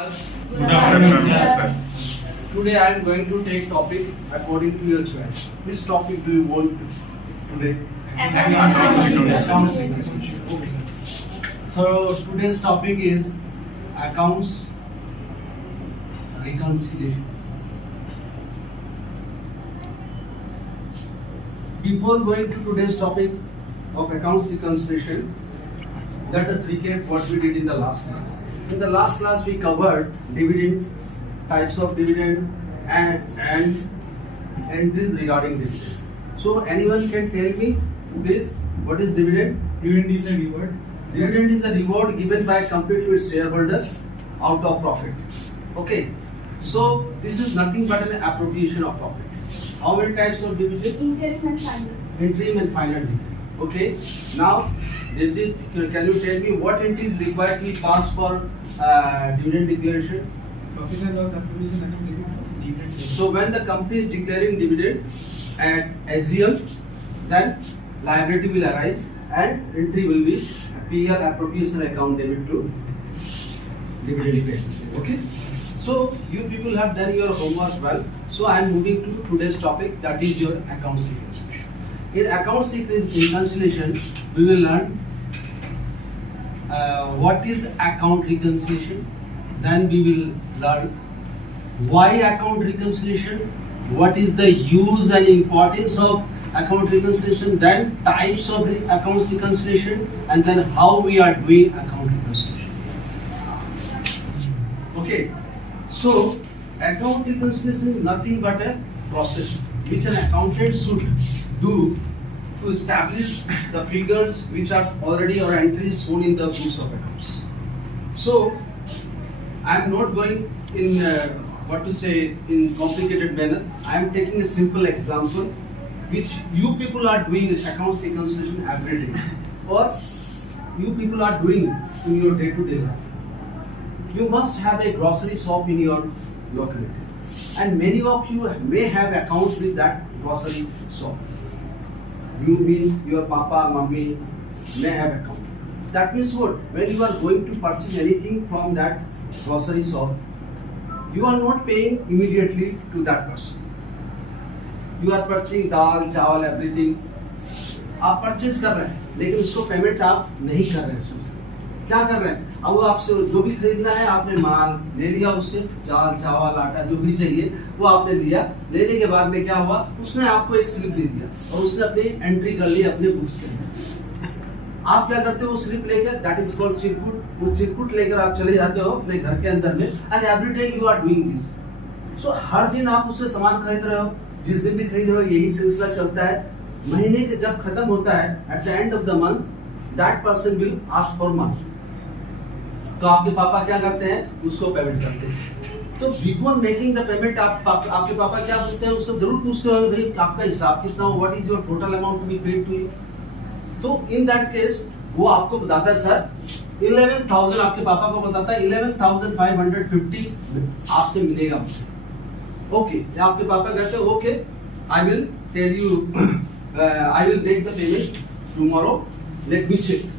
Good afternoon, sir. Today I am going to take topic according to your choice. Which topic do you want today? Accounts reconciliation. Okay. So today's topic is accounts reconciliation. Before going to today's topic of accounts reconciliation, let us recap what we did in the last class. In the last class, we covered dividend, types of dividend, and entries regarding dividend. So, anyone can tell me, please, what is dividend? Dividend is a reward. Dividend is a reward given by a company to its shareholder out of profit. Okay. So, this is nothing but an appropriation of profit. How many types of dividend? Interim and final. Interim and final dividend. Okay. Now, Devjit, can you tell me what entry is required to be passed for dividend declaration? Profit and loss appropriation account dividend. So when the company is declaring dividend at SGM, then liability will arise and entry will be PL appropriation account debit to dividend paid. Okay. So you people have done your homework well. So I am moving to today's topic, that is your account reconciliation. In account reconciliation, we will learn what is account reconciliation. Then we will learn why account reconciliation, what is the use and importance of account reconciliation, then types of account reconciliation, and then how we are doing account reconciliation. Okay, so account reconciliation is nothing but a process which an accountant should do to establish the figures which are already or entries shown in the books of accounts. So, I am not going in in complicated manner. I am taking a simple example which you people are doing accounts reconciliation every day, or you people are doing in your day-to-day life. You must have a grocery shop in your locality, and many of you may have accounts with that grocery shop. You means your papa, mummy may have account. That means what? When you are going to purchase anything from that grocery shop, you are not paying immediately to that person. You are purchasing dal, chawal, everything. आप purchase कर रहे हैं, लेकिन उसको payment आप नहीं कर रहे हैं सबसे. क्या कर रहे हैं? अब वो आपसे जो भी खरीदना है आपने माल ले लिया, उससे दाल, चावल, आटा जो भी चाहिए वो आपने दिया. लेने के बाद में क्या हुआ? उसने आपको एक स्लिप दे दिया और उसने अपनी एंट्री कर ली अपने बुक्स के अंदर. आप क्या करते हो? वो स्लिप लेकर, दैट इज कॉल्ड चिरकुट, वो चिरकुट लेकर आप चले जाते हो अपने घर के अंदर में, and every day you are doing this. So हर दिन आप उससे सामान खरीद रहे हो, जिस दिन भी खरीद रहे हो यही सिलसिला चलता है. महीने के जब खत्म होता है, at the end of the month, that person will ask for money. तो आपके पापा क्या करते हैं? उसको पेमेंट करते हैं. तो बिफोर मेकिंग द पेमेंट आपके पापा क्या पूछते हैं? उससे जरूर पूछते हो भाई आपका हिसाब कितना हो, what is your total amount to be paid to you. तो इन दैट केस वो आपको बताता है सर 11,000, आपके पापा को बताता है 11,550 आपसे मिलेगा मुझे. ओके, आपके पापा कहते हैं okay, I will tell you, I will take the payment tomorrow, let me check.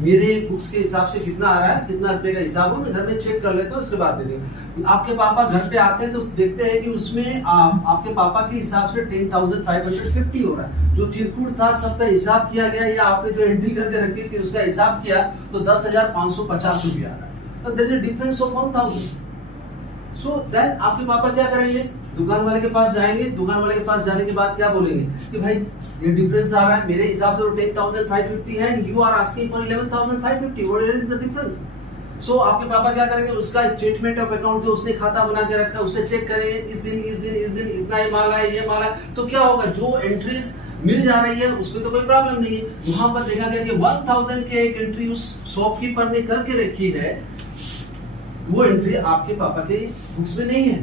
मेरे बुक्स के हिसाब से कितना आ रहा है, कितना रुपए का हिसाब हो, मैं घर में चेक कर लेता हूँ, उसके बाद दे देंगे. आपके पापा घर पे आते हैं तो देखते हैं कि उसमें आपके पापा के हिसाब से 10,550 हो रहा है. जो चिरकुट था सब का हिसाब किया गया, या आपने जो एंट्री करके रखी थी उसका हिसाब किया तो 10,550 रुपया आ रहा है. तो there is a difference of 1,000. So then आपके पापा क्या करेंगे? दुकान वाले के पास जाएंगे. दुकान वाले के पास जाने के बाद क्या बोलेंगे कि भाई ये डिफरेंस आ रहा है, मेरे हिसाब से तो 10,550 है, and you are asking for 11,550. What is the difference? So आपके पापा क्या करेंगे? उसका स्टेटमेंट ऑफ अकाउंट जो उसने खाता बना के रखा है उसे चेक करेंगे. इस दिन इतना ही माल है, ये माल है. तो क्या होगा? जो एंट्रीज मिल जा रही है उसमें तो कोई प्रॉब्लम नहीं है. वहां पर देखा गया कि 1,000 के एक एंट्री उस शॉपकीपर ने करके रखी है, वो एंट्री आपके पापा के बुक्स में नहीं है.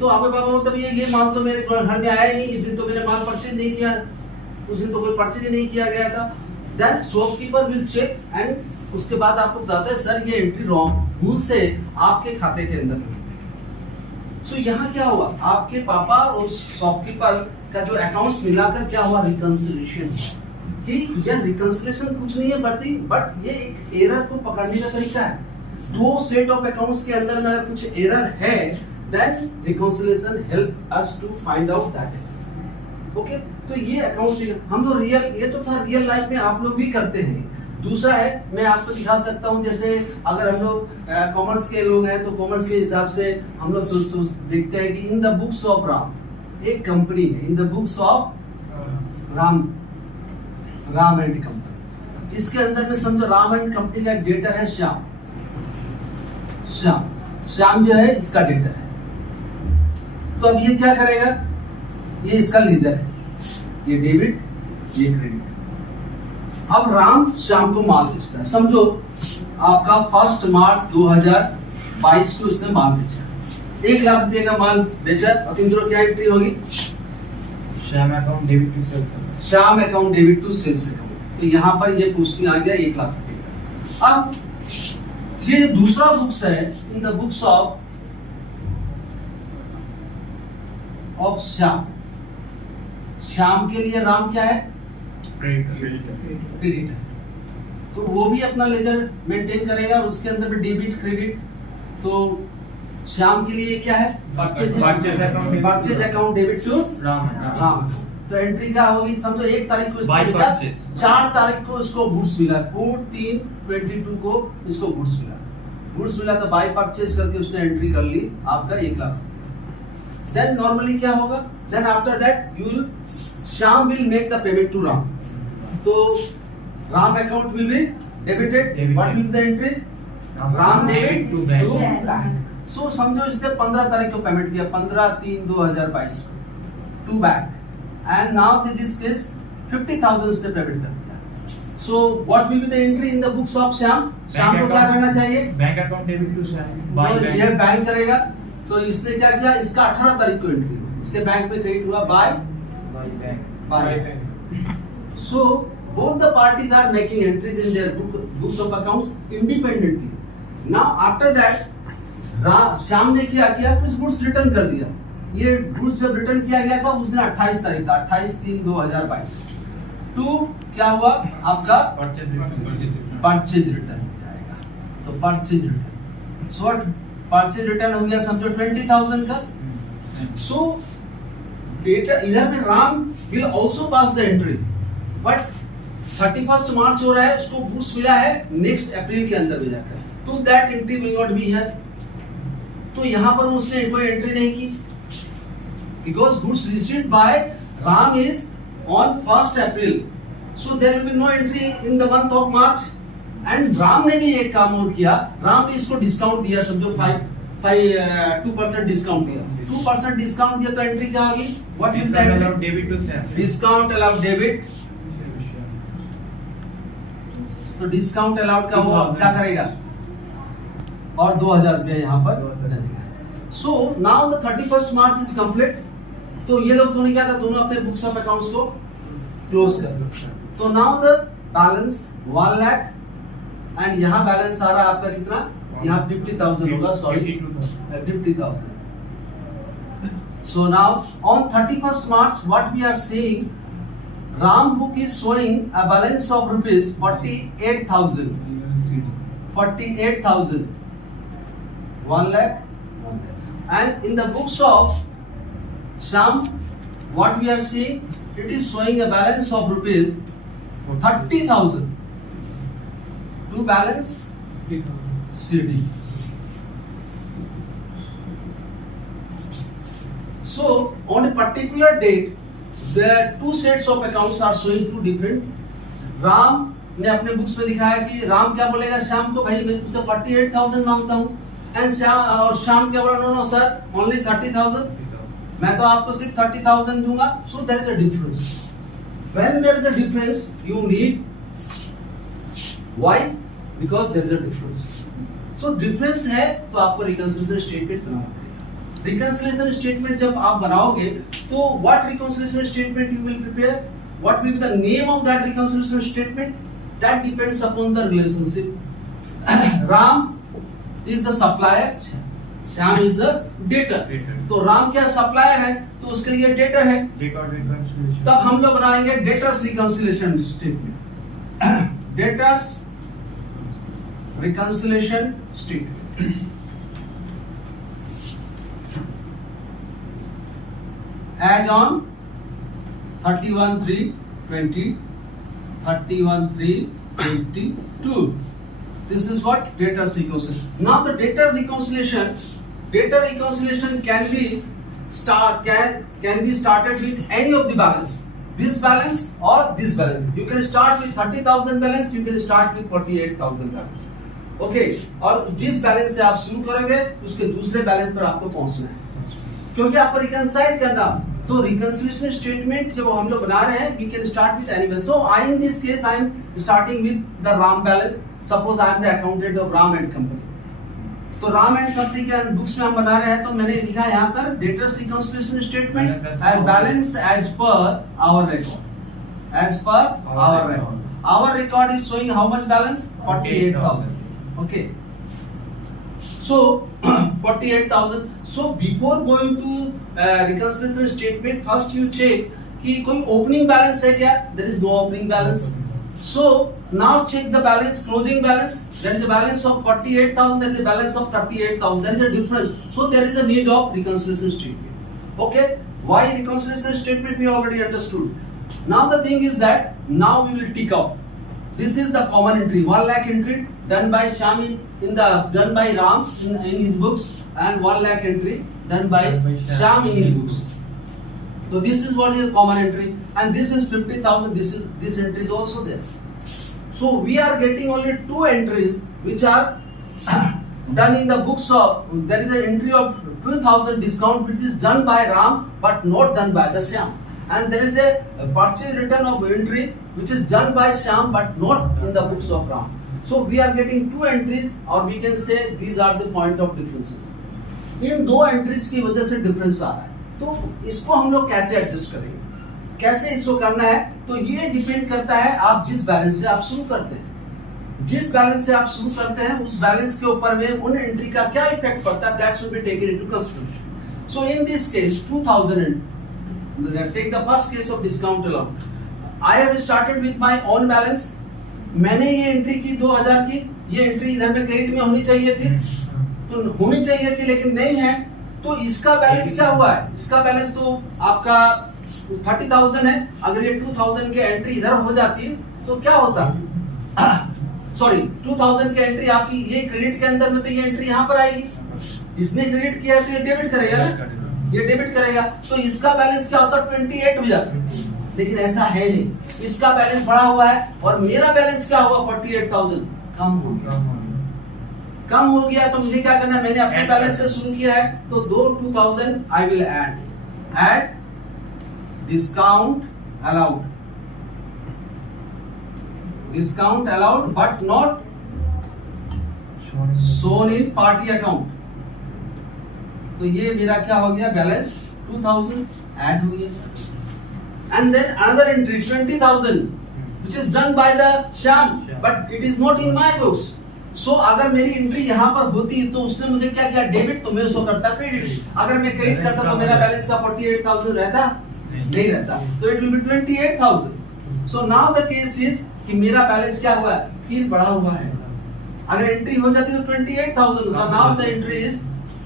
तो आपके पापा मतलब ये माल तो मेरे घर में आया ही नहीं, इस दिन तो मैंने माल परचेज नहीं किया, उस दिन तो कोई परचेज ही नहीं किया गया था. Then shopkeeper will check, and उसके बाद आपको बताता है सर ये एंट्री रॉन्ग, भूल से आपके खाते के अंदर. सो यहाँ क्या हुआ? आपके पापा और शॉपकीपर का जो अकाउंट्स मिलाकर क्या हुआ? रिकंसिलिएशन. कि यह रिकंसिलिएशन कुछ नहीं है बट ये एक एरर को पकड़ने का तरीका है. दो सेट ऑफ अकाउंट्स के अंदर में अगर कुछ एरर है, then reconciliation help us to find out that. Okay, तो ये अकाउंट हम लोग रियल, ये तो था रियल लाइफ में आप लोग भी करते हैं। दूसरा है, मैं आपको दिखा सकता हूँ, जैसे अगर हम लोग कॉमर्स के लोग हैं तो कॉमर्स के हिसाब से हम लोग देखते हैं कि इन द बुक्स ऑफ राम, एक कंपनी है, इन the books of Ram and company. इसके अंदर में समझो राम एंड कंपनी का एक डेटर है श्याम। श्याम जो है इसका डेटर है। तो अब ये क्या करेगा, ये इसका लीजर है, ये डेबिट, ये क्रेडिट। अब राम श्याम को माल बेचता है। समझो आपका 1 मार्च 2022 को इसने माल बेचा, 1 लाख रुपए का माल बेचा। और इंद्रो क्या एंट्री होगी, Shyam account debit to sales, Shyam account debit to sales account. तो यहाँ पर ये पोस्टिंग आ गया 1 लाख रुपए का। अब ये दूसरा बुक्स है, इन the books of Shyam. Shyam के लिए राम क्या है, क्रेडिट है, तो वो भी अपना लेजर मेंटेन करेगा और उसके अंदर में डेबिट क्रेडिट। तो श्याम के लिए क्या है, purchase account debit to Ram. तो एंट्री क्या होगी, समझो 1 तारीख को इसको मिला, 4 तारीख को इसको गुड्स मिला, 4/3/22 को इसको गुड्स मिला, तो बाय परचेज करके उसने एंट्री कर ली आपका 1 लाख। देन नॉर्मली क्या होगा, then after that you will, Shyam will make the payment to Ram. तो Ram account will be debited, what will the entry, Ram debit to bank. So समझो इसने 15 तारीख को पेमेंट किया, 15/3/2022 को to bank, and now in this case 50,000 इसने पेमेंट कर दिया। So what will be the entry in the books of Shyam. Shyam को क्या करना चाहिए, bank account debit to Shyam, तो ये बैंक करेगा। तो इसने क्या किया, इसका 18 तारीख को एंट्री हुआ, इसके बैंक में क्रेडिट हुआ by bank. So both the parties are making entries in their books of accounts independently. Now after that, Shyam ने क्या किया, कुछ गुड्स रिटर्न कर दिया। ये गुड्स जब रिटर्न किया गया था उस दिन 28 तारीख था, 28/3/2022 टू क्या हुआ आपका परचेज रिटर्न हो जाएगा। तो परचेज रिटर्न, सो परचेज रिटर्न हो गया समझो 20,000 का। सो डेटा इधर में Ram will also pass the entry, but 31 मार्च हो रहा है, उसको गुड्स मिला है नेक्स्ट अप्रैल के अंदर में जाकर, तो that entry will not be here. तो यहाँ पर उसने कोई एंट्री नहीं की, because goods received by Ram is on 1 April, so there will be no entry in the month of March. And Ram ने भी एक काम और किया, राम ने इसको डिस्काउंट दिया, समझो 2% डिस्काउंट दिया, 2% डिस्काउंट दिया, तो एंट्री क्या होगी, what is that, debit to Shyam, discount allowed debit. तो डिस्काउंट अलाउड का वो क्या करेगा, और 2,000 रुपया यहाँ पर। So now the 31 March is complete. तो ये लोग दोनों क्या था, दोनों अपने बुक्स ऑफ अकाउंट्स को क्लोज कर दो। तो now the balance 1 lakh, and यहाँ बैलेंस आ रहा है आपका कितना, यहाँ 50,000 होगा, sorry 50,000। So now on 31st March, what we are seeing, Ram book is showing a balance of rupees 48,000. 48,000. 1 lakh. And in the books of Sham, what we are seeing, it is showing a balance of rupees 30,000. To balance CD. So on a particular date, the 2 sets of accounts are showing 2 different. Ram ने अपने books में दिखाया कि राम क्या बोलेगा श्याम को, भाई मैं तुमसे 48,000 मांगता हूँ, एंड श्याम क्या बोला, नो सर ओनली 30,000, मैं तो आपको सिर्फ 30,000 दूंगा। So there is a difference. When there is a difference you need, why, because there is a difference. So difference है तो आपको रिकंसिलिएशन स्टेटमेंट बनाना पड़ेगा। रिकंसिलिएशन स्टेटमेंट जब आप बनाओगे तो what reconciliation statement you will prepare, what will be the name of that reconciliation statement, that depends upon the relationship. Ram is the supplier, Shyam is the debtor. तो राम क्या सप्लायर है, तो उसके लिए डेटर है, तब हम लोग बनाएंगे debtors reconciliation statement. Debtors reconciliation statement. As on 31/3/20, 31/3/22. This is what debtors reconciliation. Now the debtor reconciliation can be started with any of the balance. This balance or this balance. You can start with 30,000 balance. You can start with 48,000 balance. Okay. और जिस balance से आप शुरू करोगे उसके दूसरे balance पर आपको पहुंचना है, क्योंकि आपको रिकंसाइल करना। तो रिकंसिलिएशन स्टेटमेंट जब हम लोग बना रहे हैं, we can start with any balance. So in this case I am starting with the RAM balance. Suppose I am the accountant of RAM and Company. तो राम एंड कंपनी के बुक्स में हम बना रहे हैं, तो मैंने लिखा यहाँ पर debtors reconciliation statement and balance as per our record. As per our record, our record is showing how much balance? 48,000. Okay, so 48,000. So before going to reconciliation statement, first you check कि कोई opening balance है क्या? There is no opening balance. So now check the balance, closing balance. There is a balance of 48,000. There is a balance of 38,000. There is a difference. So there is a need of reconciliation statement. Okay? Why reconciliation statement? We already understood. Now the thing is that now we will tick out. This is the common entry. 1 lakh entry done by Shyam done by Ram in his books, and 1 lakh entry done by Shyam in his books. So this is what is a common entry, and this is 50,000. This entry is also there. So we are getting only 2 entries which are done in the books of. There is an entry of 2,000 discount which is done by Ram but not done by the Shyam, and there is a purchase return of entry which is done by Shyam but not in the books of Ram. So we are getting 2 entries, or we can say these are the point of differences. In 2 entries की वजह से difference आ रहा है, तो इसको हम लोग कैसे एडजस्ट करेंगे, कैसे इसको करना है? तो ये डिपेंड करता है आप जिस बैलेंस से आप शुरू करते हैं, जिस बैलेंस से आप शुरू करते हैं उस बैलेंस के ऊपर में उन एंट्री का क्या इफेक्ट पड़ता है, that should be taken into consideration. So in this case 2000, take the first case of discount allowed. I have started with my own balance. मैंने ये एंट्री की 2000 की, ये एंट्री इधर में क्रेडिट में होनी चाहिए थी, तो होनी चाहिए थी लेकिन नहीं है. तो इसका बैलेंस क्या हुआ है? इसका बैलेंस तो आपका 30,000 है. अगर ये 2,000 की एंट्री इधर हो जाती तो क्या होता? सॉरी, 2,000 की एंट्री आपकी ये क्रेडिट के अंदर में, तो ये एंट्री यहाँ पर आएगी. इसने क्रेडिट किया तो ये डेबिट करेगा ना, ये डेबिट करेगा. तो इसका बैलेंस क्या होता? 28 हो जाता. लेकिन ऐसा है नहीं, इसका बैलेंस बढ़ा हुआ है और मेरा बैलेंस क्या हुआ? 48,000 कम हो गया. कम हो गया तो मुझे क्या करना है? मैंने अपने बैलेंस से शुरू किया है, तो 2,000 I will add discount allowed but not shown in party account. तो ये मेरा क्या हो गया? बैलेंस 2,000 ऐड हो गया. And then another entry 20,000 which is done by the Shyam but it is not in my books. So अगर मेरी एंट्री यहाँ पर होती तो उसने मुझे क्या किया? डेबिट, तो मैं उसको करता क्रेडिट. अगर मैं क्रेडिट करता तो मेरा बैलेंस का 48,000 रहता? नहीं रहता. तो it will be 28,000. So now the case is कि मेरा बैलेंस क्या हुआ है? फिर बढ़ा हुआ है. अगर एंट्री हो जाती तो 28,000 होता. नाउ द एंट्री इज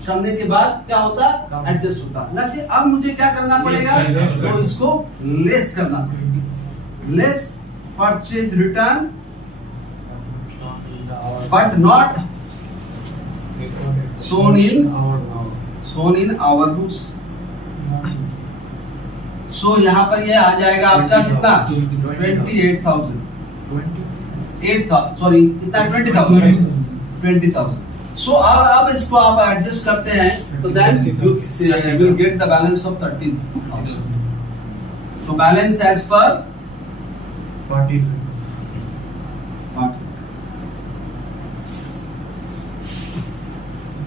करने के बाद क्या होता? एडजस्ट होता. लेकिन अब मुझे क्या करना पड़ेगा? तो इसको लेस करना पड़ेगा. Less purchase return but not shown in our books. So यहाँ पर ये आ जाएगा आपका कितना? 28,000. 8,000 सॉरी कितना? 20,000. So अब इसको आप एडजस्ट करते हैं तो then you will get the balance of 13,000. तो बैलेंस एज पर 40.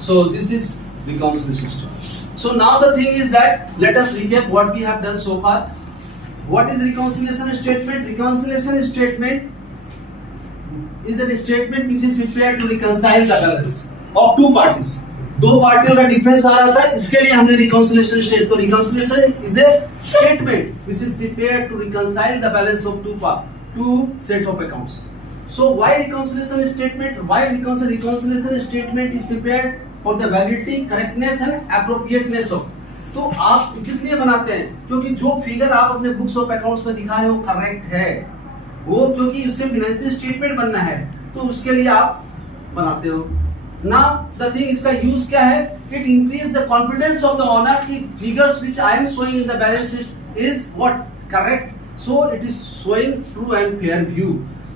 So this is reconciliation statement. So now the thing is that let us recap what we have done so far. What is reconciliation statement? Reconciliation statement is a statement which is prepared to reconcile the balance of two parties. दो पार्टियों का difference आ रहा था, इसके लिए हमने reconciliation statement. तो reconciliation is a statement which is prepared to reconcile the balance of two set of accounts. So why reconciliation statement? Why reconciliation statement is prepared for the validity, correctness and appropriateness of. तो आप किस लिए बनाते हैं? क्योंकि जो figure आप अपने बुक्स ऑफ अकाउंट्स में दिखा रहे हो करेक्ट है, वो क्योंकि उससे फाइनेंशियल स्टेटमेंट बनना है, तो उसके लिए आप बनाते हो. Now the thing इसका यूज क्या है? It increase the confidence of the owner कि figures which I am showing in the balance sheet is what correct, so it is showing true and fair view.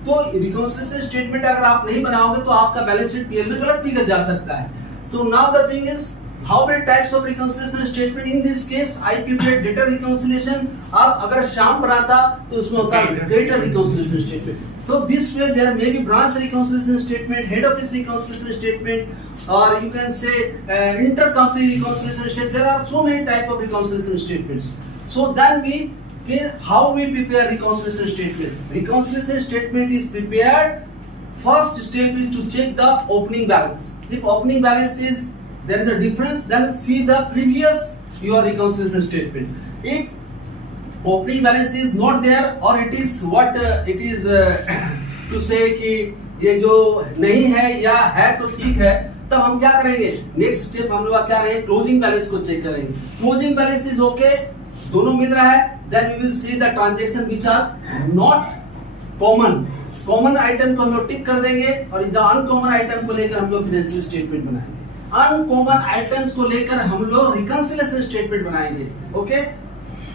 तो reconciliation statement अगर आप नहीं बनाओगे तो आपका बैलेंस शीट पीएल में गलत फिगर जा सकता है. तो now the thing is how many types of reconciliation statement? In this case I prepared debtor reconciliation. अब अगर श्याम बनाता तो उसमें होता debtor reconciliation statement. So this way there may be branch reconciliation statement, head office reconciliation statement, or you can say intercompany reconciliation statement. There are so many type of reconciliation statements. So then how we prepare reconciliation statement? Reconciliation statement is prepared. First step is to check the opening balance. If opening balance is there is a difference, then see the previous your reconciliation statement. If opening balance is not there or it is what it is to say कि ये जो नहीं है या है तो ठीक है, तब हम क्या करेंगे? नेक्स्ट स्टेप हम लोग क्या करेंगे? क्लोजिंग बैलेंस को चेक करेंगे. क्लोजिंग बैलेंस इज ओके, दोनों मिल रहा है, then we will see the transaction which are not common. Common item को हम लोग टिक कर देंगे और द अनकॉमन आइटम को लेकर हम लोग फाइनेंशियल स्टेटमेंट बनाएंगे. अनकॉमन आइटम्स को लेकर हम लोग रिकंसिलिएशन स्टेटमेंट बनाएंगे. Okay,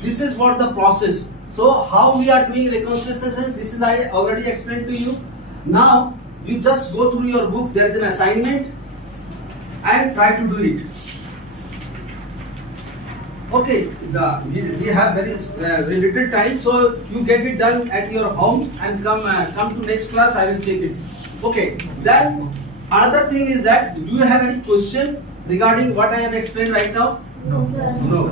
this is what the process. So how we are doing reconciliation, this is I already explain to you. Now you just go through your book, there is an assignment and try to do it. Okay, we have very little time, so you get it done at your home and come to next class. I will check it. Okay, then another thing is that do you have any question regarding what I have explained right now? No, sir. No.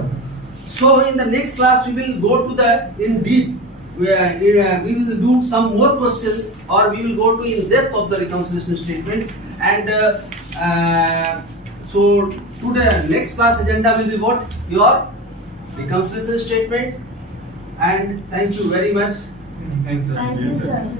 So in the next class we will go to the in deep. We will do some more questions or we will go to in depth of the reconciliation statement, and so to the next class agenda will be what? Your reconciliation statement. And thank you very much. Thanks, sir. Thank you, sir.